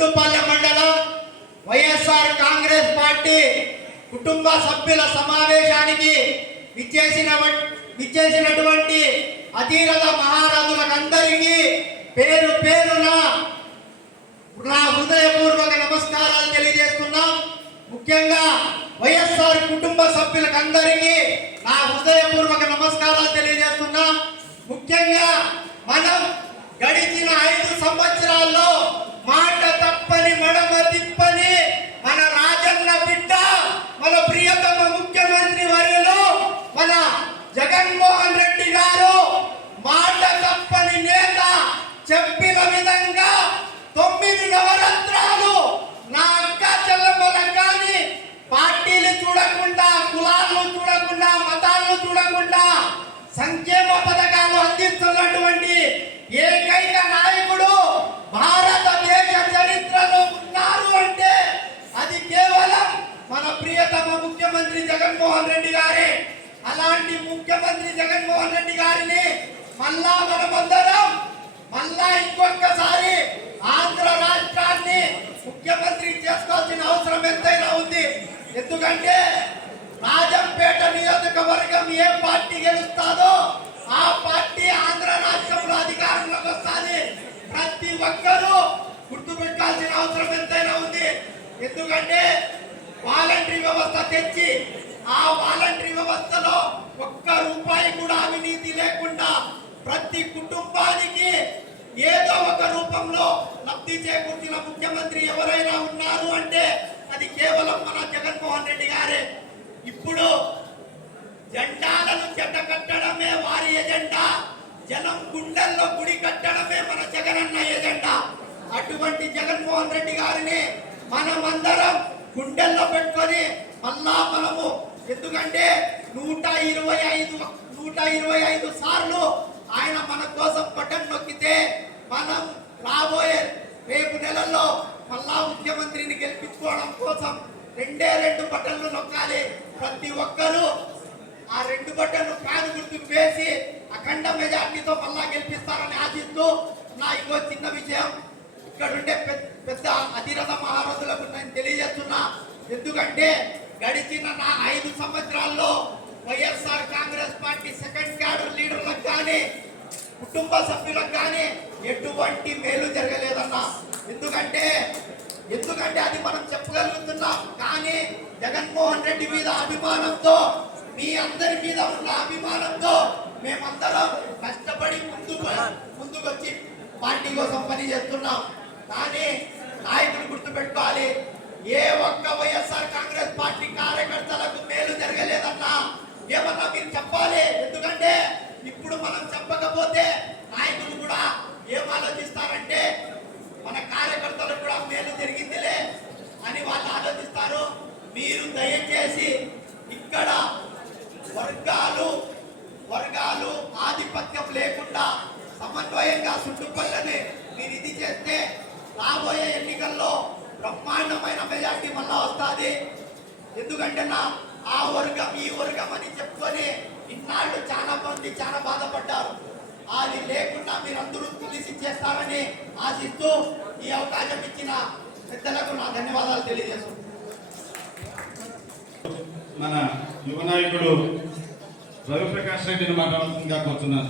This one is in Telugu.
సత్తుపల్లె మండలం వైఎస్ఆర్ కాంగ్రెస్ పార్టీ కుటుంబ సభ్యుల సమావేశానికి విచ్చేసిన విచ్చేసినటువంటి అధీరథ మహారాజులకందరికీ పేరు పేరున నా హృదయపూర్వక నమస్కారాలు తెలియజేస్తున్నాం. ముఖ్యంగా వైఎస్ఆర్ కుటుంబ సభ్యులకందరికీ నా హృదయపూర్వక నమస్కారాలు తెలియజేస్తున్నాం. ముఖ్యంగా మనం గడిచిన ఐదు సంవత్సరాల్లో మాట తిప్పని మన రాజన్న బిడ్డ మన ప్రియతమ ముఖ్యమంత్రి వర్యులు మన జగన్మోహన్ రెడ్డి గారు మాట తప్పని నేత చెప్పిన విధంగా తొమ్మిది నవరత్నాలు నా అక్క చెల్లెమ్మలకు కానీ పార్టీలు చూడకుండా కులాలను చూడకుండా మతాలను చూడకుండా సంక్షేమ పథకాలు అందిస్తున్నటువంటి ఏకైక నాయకుడు భారతదేశ చరిత్రలో ఉన్నారు అంటే అది కేవలం మన ప్రియతమ ముఖ్యమంత్రి జగన్మోహన్ రెడ్డి గారే అలాంటి ముఖ్యమంత్రి జగన్మోహన్ రెడ్డి గారిని మళ్ళా మనమందరం మళ్ళా ఇంకొకసారి ఆంధ్ర రాష్ట్రాన్ని ముఖ్యమంత్రి చేసుకోవాల్సిన అవసరం ఎంతైనా ఉంది. ఎందుకంటే రాజంపేట నియోజకవర్గం ఏ పార్టీ గెలుస్తాదో ఆ పార్టీ ఆంధ్ర రాష్ట్రంలో అధికారంలోకి వస్తుంది. ప్రతి ఒక్కరూ గుర్తుపెట్టాల్సిన అవసరం ఎంతైనా ఉంది. ఎందుకంటే వాలంటరీ వ్యవస్థ తెచ్చి ఆ వాలంటరీ వ్యవస్థలో ఒక్క రూపాయి కూడా అవినీతి లేకుండా ప్రతి కుటుంబానికి ఏదో ఒక రూపంలో లబ్ధి చేకూర్చిన ముఖ్యమంత్రి ఎవరైనా ఉన్నారు అంటే అది కేవలం మన జగన్మోహన్ రెడ్డి గారే. ఇప్పుడు జెండాలను జత కట్టడమే వారి ఎజెండా జనం గుండెల్లో గుడి కట్టడమే మన జగనన్న ఎజెండా. అటువంటి జగన్మోహన్ రెడ్డి గారిని మనమందరం గుండెల్లో పెట్టుకొని మళ్ళా మనము ఎందుకంటే నూట ఇరవై ఐదు నూట ఇరవై ఐదు సార్లు ఆయన మన కోసం బటన్ నొక్కితే మనం రాబోయే రేపు నెలల్లో మళ్ళా ముఖ్యమంత్రిని గెలిపించుకోవడం కోసం రెండే రెండు బటన్లు నొక్కాలి. ప్రతి ఒక్కరూ ఆ రెండు బటన్లు ఫ్యాన్ గుర్తు వేసి అఖండ మెజార్టీతో మళ్ళా గెలిపిస్తారని ఆశిస్తూ నా ఇగో చిన్న విషయం ఇక్కడుండే పెద్ద పెద్ద అధిరథ మహారథులకు నేను తెలియజేస్తున్నా. ఎందుకంటే గడిచిన నా ఐదు సంవత్సరాల్లో YSR Congress party second cadre లీడర్లకు కానీ కుటుంబ సభ్యులకు కానీ ఎటువంటి మేలు జరగలేదన్నా. ఎందుకంటే ఎందుకంటే అది మనం చెప్పగలుగుతున్నాం. కానీ జగన్మోహన్ రెడ్డి మీద అభిమానంతో మీ అందరి మీద ఉన్న అభిమానంతో మేమందరం కష్టపడి ముందుకు ముందుకొచ్చి పార్టీ కోసం పని చేస్తున్నాం కానీ నాయకులు గుర్తుపెట్టుకోవాలి. ఏ ఇప్పుడు మనం చెప్పకపోతే నాయకులు కూడా ఏం ఆలోచిస్తారంటే మన కార్యకర్తలకు కూడా మేలు జరిగిందిలే అని వాళ్ళు ఆలోచిస్తారు. మీరు దయచేసి ఇక్కడ వర్గాలు వర్గాలు ఆధిపత్యం లేకుండా సమన్వయంగా చుట్టుపల్లని మీరు ఇది చేస్తే రాబోయే ఎన్నికల్లో బ్రహ్మాండమైన మెజార్టీ మళ్ళా వస్తుంది. ఎందుకంటే నా ఆ వర్గం ఈ వర్గం అని చెప్పుకొని ఇన్నాళ్ళు చాలా మంది చాలా బాధపడ్డారు. అది లేకుండా మీరందరూ తెలిసి చేస్తారని ఆశిస్తూ ఈ అవకాశం ఇచ్చిన పెద్దలకు నా ధన్యవాదాలు తెలియజేస్తున్నాను మన యువ నాయకుడు రవిప్రకాష్ రెడ్డిని మాట్లాడుతుందిగా కూర్చున్నారు.